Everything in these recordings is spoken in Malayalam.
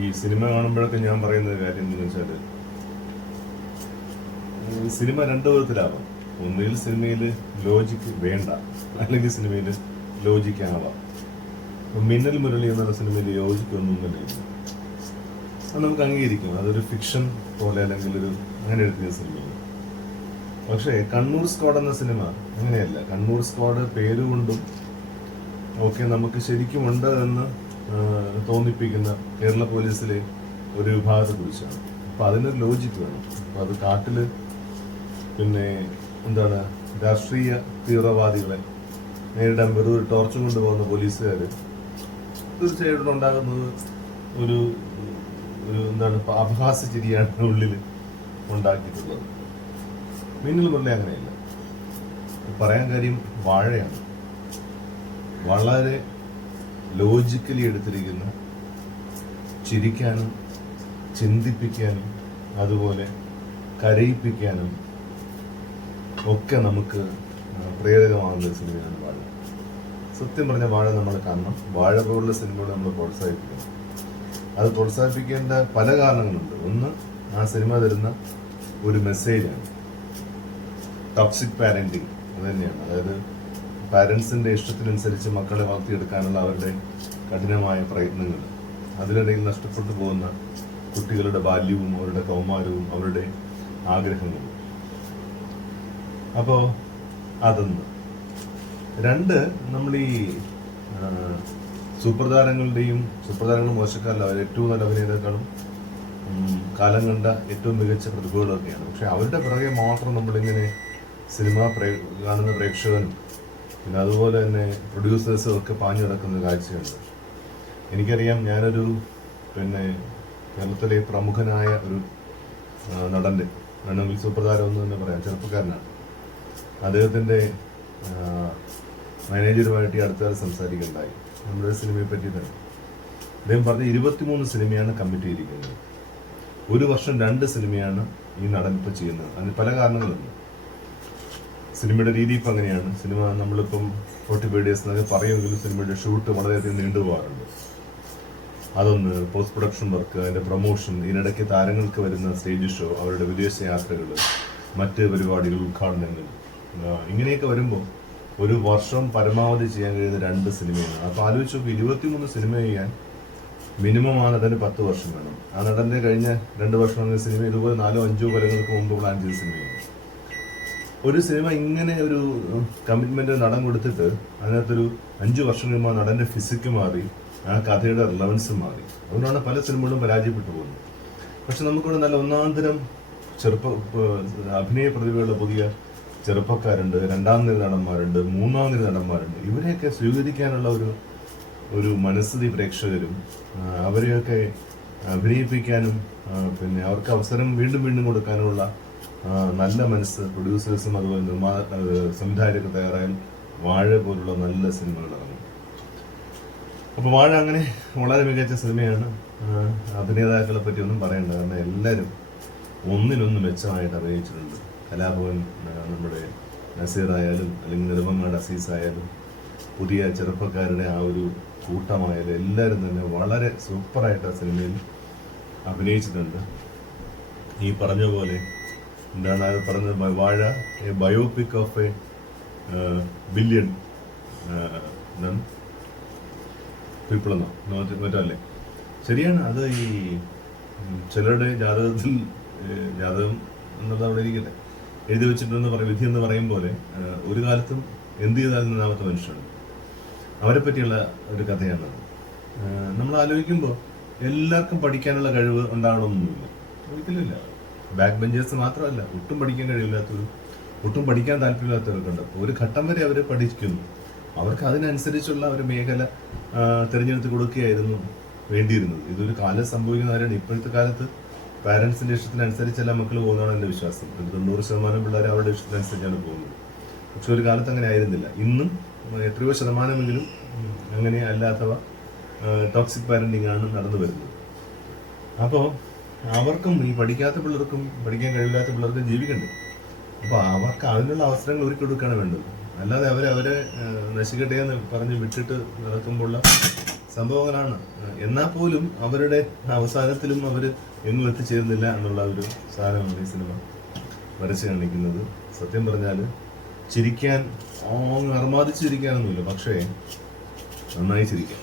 ഈ സിനിമ കാണുമ്പോഴൊക്കെ ഞാൻ പറയുന്ന കാര്യം എന്താണെന്ന് വെച്ചാൽ സിനിമ രണ്ടു വിധത്തിലാവാം. ഒന്നിൽ സിനിമയിൽ ലോജിക്ക് വേണ്ട. അല്ലെങ്കിൽ സിനിമയിൽ ലോജിക്ക് ആവാം. മിന്നൽ മുരളി എന്നുള്ള സിനിമയിൽ ലോജിക്ക് ഒന്നും തന്നെ അത് നമുക്ക് അംഗീകരിക്കും. അതൊരു ഫിക്ഷൻ പോലെ അല്ലെങ്കിൽ ഒരു അങ്ങനെ എഴുതിയ സിനിമയാണ്. പക്ഷേ കണ്ണൂർ സ്ക്വാഡ് എന്ന സിനിമ അങ്ങനെയല്ല. കണ്ണൂർ സ്ക്വാഡ് പേരുകൊണ്ടും ഒക്കെ നമുക്ക് ശരിക്കും ഉണ്ട് എന്ന് തോന്നിപ്പിക്കുന്ന കേരള പോലീസിലെ ഒരു വിഭാഗത്തെ കുറിച്ചാണ്. അപ്പൊ അതിനൊരു ലോജിക്ക് വേണം. അപ്പൊ അത് കാട്ടിൽ പിന്നെ എന്താണ് രാഷ്ട്രീയ തീവ്രവാദികളെ നേരിടാൻ വെറും ഒരു ടോർച്ച് കൊണ്ടുപോകുന്ന പോലീസുകാർ തീർച്ചയായിട്ടും ഉണ്ടാകുന്നത് ഒരു ഒരു എന്താണ് അപഹാസ ചിരിയാണ് ഉള്ളിൽ ഉണ്ടാക്കിയിട്ടുള്ളത്. മിന്നൽ മുരളി അങ്ങനെയല്ല. പറയാൻ കാര്യം വാഴയാണ്. വളരെ ലോജിക്കലി എടുത്തിരിക്കുന്ന. ചിരിക്കാനും ചിന്തിപ്പിക്കാനും അതുപോലെ കരയിപ്പിക്കാനും ഒക്കെ നമുക്ക് പ്രേരകമാകുന്ന ഒരു സിനിമയാണ് വാഴ. സത്യം പറഞ്ഞ വാഴ നമ്മൾ കാണണം. വാഴ പോലുള്ള സിനിമകൾ നമ്മൾ പ്രോത്സാഹിപ്പിക്കണം. അത് പ്രോത്സാഹിപ്പിക്കേണ്ട പല കാരണങ്ങളുണ്ട്. ഒന്ന് ആ സിനിമ തരുന്ന ഒരു മെസ്സേജാണ് ടോക്സിക് പാരന്റിങ് അത് തന്നെയാണ്. അതായത് പാരൻസിന്റെ ഇഷ്ടത്തിനനുസരിച്ച് മക്കളെ വളർത്തിയെടുക്കാനുള്ള അവരുടെ കഠിനമായ പ്രയത്നങ്ങൾ. അതിനിടയിൽ നഷ്ടപ്പെട്ടു പോകുന്ന കുട്ടികളുടെ ബാല്യവും അവരുടെ കൗമാരവും അവരുടെ ആഗ്രഹങ്ങളും. അപ്പോൾ അതൊന്ന്. രണ്ട് നമ്മൾ ഈ സൂപ്രധാരങ്ങളുടെയും സൂപ്രധാരങ്ങൾ മോശക്കാരല്ല അവർ ഏറ്റവും നല്ല അഭിനേതാക്കളും കാലം കണ്ട ഏറ്റവും മികച്ച പ്രതിഭകളൊക്കെയാണ്. പക്ഷെ അവരുടെ പിറകെ മാത്രം നമ്മളിങ്ങനെ സിനിമ പ്രേ കാണുന്ന പ്രേക്ഷകനും പിന്നെ അതുപോലെ തന്നെ പ്രൊഡ്യൂസേഴ്സും ഒക്കെ പാഞ്ഞു നടക്കുന്ന കാഴ്ചയുണ്ട്. എനിക്കറിയാം ഞാനൊരു പിന്നെ കേരളത്തിലെ പ്രമുഖനായ ഒരു നടന്റെ വേണമെങ്കിൽ സൂപ്പർ താരം എന്ന് തന്നെ പറയാം ചെറുപ്പക്കാരനാണ്. അദ്ദേഹത്തിന്റെ മാനേജറുമായിട്ട് ഈ അടുത്തകാലം സംസാരിക്കുന്നുണ്ടായി നമ്മുടെ സിനിമയെ പറ്റി തന്നെ. അദ്ദേഹം പറഞ്ഞ ഇരുപത്തിമൂന്ന് സിനിമയാണ് കമ്മിറ്റ് ചെയ്തിരിക്കുന്നത്. ഒരു വർഷം രണ്ട് സിനിമയാണ് ഈ നടൻ ഇപ്പോൾ ചെയ്യുന്നത്. അതിന് പല കാരണങ്ങളുണ്ട്. സിനിമയുടെ രീതി ഇപ്പം അങ്ങനെയാണ്. സിനിമ നമ്മളിപ്പം ഫോർട്ടി ഫൈവ് ഡേയ്സ് എന്നൊക്കെ പറയുമെങ്കിലും സിനിമയുടെ ഷൂട്ട് വളരെയധികം നീണ്ടുപോകാറുണ്ട് അതൊന്ന് പോസ്റ്റ് പ്രൊഡക്ഷൻ വർക്ക് അതിന്റെ പ്രൊമോഷൻ ഇതിനിടയ്ക്ക് താരങ്ങൾക്ക് വരുന്ന സ്റ്റേജ് ഷോ അവരുടെ വിദേശ യാത്രകൾ മറ്റ് പരിപാടികൾ ഉദ്ഘാടനങ്ങൾ ഇങ്ങനെയൊക്കെ വരുമ്പോൾ ഒരു വർഷം പരമാവധി ചെയ്യാൻ കഴിയുന്ന രണ്ട് സിനിമയാണ്. അപ്പോൾ ആലോചിച്ച് നോക്കി ഇരുപത്തിമൂന്ന് സിനിമ ചെയ്യാൻ മിനിമം ആ നടന് പത്ത് വർഷം വേണം. ആ നടന്റെ കഴിഞ്ഞ രണ്ട് വർഷം സിനിമ ഇതുപോലെ നാലോ അഞ്ചോ കൊല്ലങ്ങൾക്ക് മുമ്പ് പ്ലാൻ ചെയ്ത സിനിമയാണ്. ഒരു സിനിമ ഇങ്ങനെ ഒരു കമ്മിറ്റ്മെന്റ് നടൻ കൊടുത്തിട്ട് അതിനകത്തൊരു അഞ്ചു വർഷം കഴിയുമ്പോൾ നടന്റെ ഫിസിക്ക് മാറി ആ കഥയുടെ റിലവൻസ് മാറി. അതുകൊണ്ടാണ് പല സിനിമകളും പരാജയപ്പെട്ടു പോകുന്നത്. പക്ഷെ നമുക്കിവിടെ നല്ല ഒന്നാം തരം ചെറുപ്പ അഭിനയ പ്രതിഭയുള്ള പുതിയ ചെറുപ്പക്കാരുണ്ട് രണ്ടാം നിര നടന്മാരുണ്ട് മൂന്നാം നിര നടന്മാരുണ്ട്. ഇവരെയൊക്കെ സ്വീകരിക്കാനുള്ള ഒരു ഒരു മനസ്ഥിതി പ്രേക്ഷകരും അവരെയൊക്കെ അഭിനയിപ്പിക്കാനും പിന്നെ അവർക്ക് അവസരം വീണ്ടും വീണ്ടും കൊടുക്കാനുമുള്ള നല്ല മനസ്സ് പ്രൊഡ്യൂസേഴ്സും അതുപോലെ നിർമ്മാ സംവിധായകരൊക്കെ തയ്യാറായാൽ വാഴ പോലുള്ള നല്ല സിനിമകൾ ഇറങ്ങും. അപ്പൊ വാഴ അങ്ങനെ വളരെ മികച്ച സിനിമയാണ്. അഭിനേതാക്കളെ പറ്റി ഒന്നും പറയണ്ട. കാരണം എല്ലാവരും ഒന്നിനൊന്ന് മെച്ചമായിട്ട് അഭിനയിച്ചിട്ടുണ്ട്. കലാഭവൻ നമ്മുടെ നസീർ ആയാലും അല്ലെങ്കിൽ നിർമ്മങ്ങളുടെ അസീസ് ആയാലും പുതിയ ചെറുപ്പക്കാരുടെ ആ ഒരു കൂട്ടമായാലും എല്ലാവരും തന്നെ വളരെ സൂപ്പറായിട്ട് ആ സിനിമയിൽ അഭിനയിച്ചിട്ടുണ്ട്. ഈ പറഞ്ഞ പോലെ എന്താണ് അത് പറഞ്ഞത്? Vaazha a biopic of a billion എന്താണ് പീപ്പിൾ എന്നോ മറ്റോ മറ്റോ അല്ലേ ശരിയാണ്. അത് ഈ ചിലരുടെ ജാതകത്തിൽ ജാതകം എന്നുള്ളത് അവിടെ ഇരിക്കട്ടെ. എഴുതി വെച്ചിട്ടുണ്ടെന്ന് പറയും വിധി എന്ന് പറയും പോലെ ഒരു കാലത്തും എന്ത് ചെയ്താലും നന്നാമത്തെ മനുഷ്യരുണ്ട് അവരെ പറ്റിയുള്ള ഒരു കഥയാണ് നമ്മൾ ആലോചിക്കുമ്പോൾ എല്ലാവർക്കും പഠിക്കാനുള്ള കഴിവ് ഉണ്ടാകണമെന്നൊന്നുമില്ല ഒരിക്കലുമില്ല ബാക്ക് ബെഞ്ചേഴ്സ് മാത്രമല്ല ഒട്ടും പഠിക്കാൻ കഴിയില്ലാത്തവരും ഒട്ടും പഠിക്കാൻ താല്പര്യമില്ലാത്തവർക്കുണ്ട് ഒരു ഘട്ടം വരെ അവർ പഠിക്കുന്നു. അവർക്ക് അതിനനുസരിച്ചുള്ള ഒരു മേഖല തിരഞ്ഞെടുത്ത് കൊടുക്കുകയായിരുന്നു വേണ്ടിയിരുന്നത്. ഇതൊരു കാലം സംഭവിക്കുന്ന കാര്യമാണ്. ഇപ്പോഴത്തെ കാലത്ത് പാരന്റ്സിന്റെ ഇഷ്ടത്തിനനുസരിച്ചല്ല മക്കൾ പോകുന്നതാണ് എന്റെ വിശ്വാസം. ഒരു തൊണ്ണൂറ് ശതമാനം പിള്ളേർ അവരുടെ ഇഷ്ടത്തിനനുസരിച്ചാണ് പോകുന്നത്. പക്ഷെ ഒരു കാലത്ത് അങ്ങനെ ആയിരുന്നില്ല. ഇന്നും എത്രയോ ശതമാനമെങ്കിലും അങ്ങനെ അല്ലാത്തവ ടോക്സിക് പാരന്റിങ് ആണ് നടന്നു വരുന്നത്. അപ്പോൾ അവർക്കും ഈ പഠിക്കാത്ത പിള്ളേർക്കും പഠിക്കാൻ കഴിവില്ലാത്ത പിള്ളേർക്കും ജീവിക്കണ്ടേ? അപ്പോൾ അവർക്ക് അതിനുള്ള അവസരങ്ങൾ ഒരുക്കി കൊടുക്കുകയാണ് വേണ്ടത്. അല്ലാതെ അവരെ അവരെ നശിക്കട്ടെ എന്ന് പറഞ്ഞ് വിട്ടിട്ട് നടക്കുമ്പോഴുള്ള സംഭവങ്ങളാണ്. എന്നാൽ പോലും അവരുടെ അവസാനത്തിലും അവർ എങ്ങും എത്തിച്ചേരുന്നില്ല എന്നുള്ള ഒരു സാധനമാണ് ഈ സിനിമ വരച്ച് കാണിക്കുന്നത്. സത്യം പറഞ്ഞാൽ ചിരിക്കാൻ അർമാദിച്ച് ചിരിക്കാനൊന്നുമില്ല പക്ഷേ നന്നായി ചിരിക്കാം.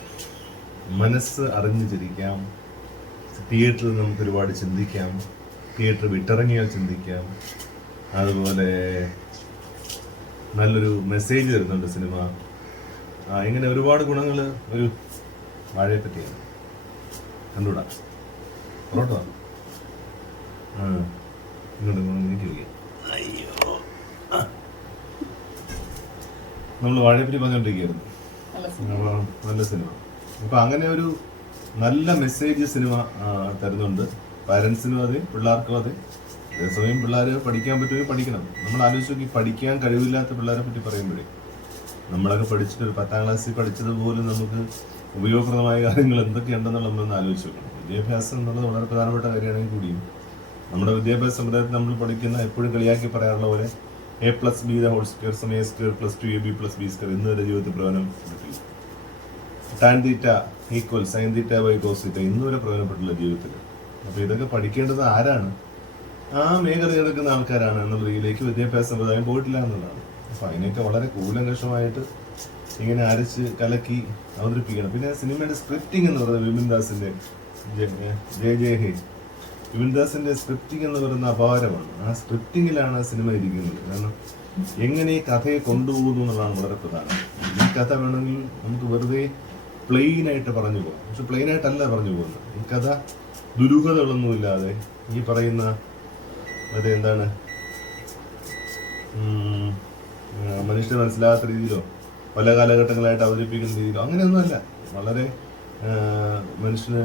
മനസ്സ് അറിഞ്ഞ് ചിരിക്കാം. തിയേറ്ററിൽ നമുക്ക് ഒരുപാട് ചിന്തിക്കാം. തിയേറ്റർ വിട്ടിറങ്ങിയാൽ ചിന്തിക്കാം. അതുപോലെ നല്ലൊരു മെസ്സേജ് തരുന്നുണ്ട് സിനിമ. ആ, ഇങ്ങനെ ഒരുപാട് ഗുണങ്ങൾ ഒരു വാഴയെ പറ്റിയാണ് കണ്ടുകൂടാ പൊറോട്ട ആ ഇങ്ങോട്ട് എനിക്ക് അയ്യോ. നമ്മൾ വാഴയെപ്പറ്റി പറഞ്ഞുകൊണ്ടിരിക്കുകയായിരുന്നു നല്ല സിനിമ. അപ്പൊ അങ്ങനെ ഒരു നല്ല മെസ്സേജ് സിനിമ തരുന്നുണ്ട്. പാരന്റ്സിനും അതെ പിള്ളേർക്കും അതെ. അതേസമയം പിള്ളേർ പഠിക്കാൻ പറ്റുമെങ്കിൽ പഠിക്കണം. നമ്മൾ ആലോചിച്ച് നോക്കി പഠിക്കാൻ കഴിവില്ലാത്ത പിള്ളേരെ പറ്റി പറയുമ്പോഴേ നമ്മളൊക്കെ പഠിച്ചിട്ട് ഒരു പത്താം ക്ലാസ്സിൽ പഠിച്ചതുപോലും നമുക്ക് ഉപയോഗപ്രദമായ കാര്യങ്ങൾ എന്തൊക്കെയുണ്ടെന്നുള്ള നമ്മളൊന്ന് ആലോചിച്ച് നോക്കണം. വിദ്യാഭ്യാസം എന്നുള്ളത് വളരെ പ്രധാനപ്പെട്ട കാര്യമാണെങ്കിൽ കൂടിയും നമ്മുടെ വിദ്യാഭ്യാസ സമ്പ്രദായത്തിൽ നമ്മൾ പഠിക്കുന്ന എപ്പോഴും കളിയാക്കി പറയാറുള്ള പോലെ A plus B the whole square സമയം A square plus two A B plus B square ഇന്ന് വരെ ജീവിതത്തിൽ പ്രയോജനം tan theta equal sine theta by cos theta ഇന്ന് വരെ പ്രയോജനപ്പെട്ടില്ല ജീവിതത്തിൽ. അപ്പോൾ ഇതൊക്കെ പഠിക്കേണ്ടത് ആരാണ്? ആ മേഖല എടുക്കുന്ന ആൾക്കാരാണ് എന്നുള്ള രീതിയിലേക്ക് വിദ്യാഭ്യാസ സമ്പ്രദായം പോയിട്ടില്ല എന്നുള്ളതാണ്. അപ്പം അതിനൊക്കെ വളരെ കൂലങ്കഷമായിട്ട് ഇങ്ങനെ അരച്ച് കലക്കി അവതരിപ്പിക്കണം. പിന്നെ സിനിമയുടെ സ്ക്രിപ്റ്റിംഗ് എന്ന് പറയുന്നത് വിപിൻ ദാസിന്റെ ജയ ജയ ഹേ. വിപിൻ ദാസിന്റെ സ്ക്രിപ്റ്റിംഗ് എന്ന് പറയുന്ന അപാരമാണ്. ആ സ്ക്രിപ്റ്റിങ്ങിലാണ് സിനിമ ഇരിക്കുന്നത്. കാരണം എങ്ങനെ ഈ കഥയെ കൊണ്ടുപോകുന്നു എന്നുള്ളതാണ് വളരെ പ്രധാനം. ഈ കഥ വേണമെങ്കിൽ നമുക്ക് വെറുതെ പ്ലെയിൻ ആയിട്ട് പറഞ്ഞു പോകും പക്ഷെ പ്ലെയിൻ ആയിട്ടല്ല പറഞ്ഞു പോകുന്നത്. ഈ കഥ ദുരൂഹതകളൊന്നുമില്ലാതെ ഈ പറയുന്ന മറ്റേ എന്താണ്? മനുഷ്യന് മനസ്സിലാകാത്ത രീതിയിലോ പല കാലഘട്ടങ്ങളായിട്ട് അവതരിപ്പിക്കുന്ന രീതിയിലോ അങ്ങനെയൊന്നുമല്ല. വളരെ മനുഷ്യന്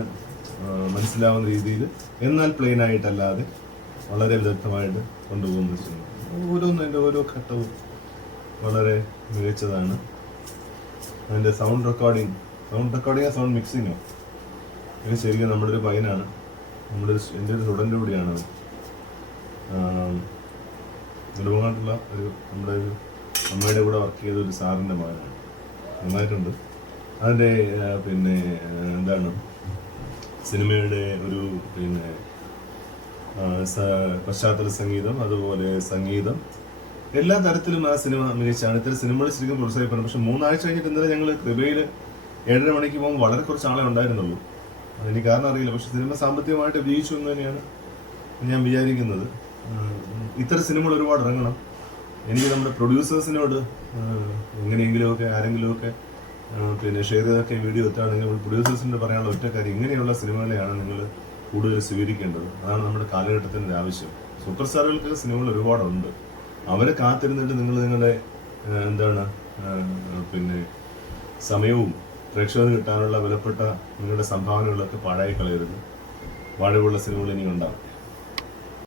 മനസ്സിലാവുന്ന രീതിയിൽ എന്നാൽ പ്ലെയിൻ ആയിട്ടല്ലാതെ വളരെ വിദഗ്ധമായിട്ട് കൊണ്ടുപോകുന്ന സിനിമ. ഓരോന്നതിന്റെ ഓരോ ഘട്ടവും വളരെ മികച്ചതാണ്. അതിന്റെ സൗണ്ട് റെക്കോർഡിങ് സൗണ്ട് റെക്കോർഡിങ്ങോ സൗണ്ട് മിക്സിങ്ങോ ഇത് ശരിക്കും നമ്മുടെ ഒരു പയ്യനാണ് നമ്മുടെ എന്റെ ഒരു സ്റ്റുഡന്റ് കൂടിയാണ് നെടുമങ്ങാട്ടുള്ള ഒരു നമ്മുടെ ഒരു അമ്മയുടെ കൂടെ വർക്ക് ചെയ്ത ഒരു സാറിന്റെ മകനാണ്. നന്നായിട്ടുണ്ട്. അതിന്റെ പിന്നെ എന്താണ്? സിനിമയുടെ ഒരു പിന്നെ പശ്ചാത്തല സംഗീതം അതുപോലെ സംഗീതം. എല്ലാ തരത്തിലും ആ സിനിമ മികച്ചാണ്. ഇത്തരം സിനിമകൾ ശരിക്കും പ്രോത്സാഹിപ്പിക്കണം. പക്ഷെ മൂന്നാഴ്ച കഴിഞ്ഞിട്ട് ഇന്നലെ ഞങ്ങൾ കൃപയിൽ ഏഴര മണിക്ക് പോകുമ്പോൾ വളരെ കുറച്ച് ആളെ ഉണ്ടായിരുന്നുള്ളൂ. അതിന് കാരണം അറിയില്ല. പക്ഷെ സിനിമ സാമ്പത്തികമായിട്ട് വിജയിച്ചു എന്ന് തന്നെയാണ് ഞാൻ വിചാരിക്കുന്നത്. ഇത്തരം സിനിമകൾ ഒരുപാട് ഇറങ്ങണം. എനിക്ക് നമ്മുടെ പ്രൊഡ്യൂസേഴ്സിനോട് എങ്ങനെയെങ്കിലുമൊക്കെ ആരെങ്കിലുമൊക്കെ പിന്നെ ഷെയർ ചെയ്തൊക്കെ വീഡിയോ എത്തുകയാണെങ്കിൽ പ്രൊഡ്യൂസേഴ്സിന്റെ പറയാനുള്ള ഒറ്റ കാര്യം ഇങ്ങനെയുള്ള സിനിമകളെയാണ് നിങ്ങൾ കൂടുതൽ സ്വീകരിക്കേണ്ടത്. അതാണ് നമ്മുടെ കാലഘട്ടത്തിന്റെ ആവശ്യം. സൂപ്പർ സ്റ്റാറുകൾക്ക് സിനിമകൾ ഒരുപാടുണ്ട്. അവരെ കാത്തിരുന്നിട്ട് നിങ്ങൾ നിങ്ങളുടെ എന്താണ് പിന്നെ സമയവും പ്രേക്ഷകർക്ക് കിട്ടാനുള്ള വിലപ്പെട്ട നിങ്ങളുടെ സംഭാവനകളൊക്കെ പാഴായി കളയരുത് വാഴവുള്ള സിനിമകൾ ഇനി ഉണ്ടാവും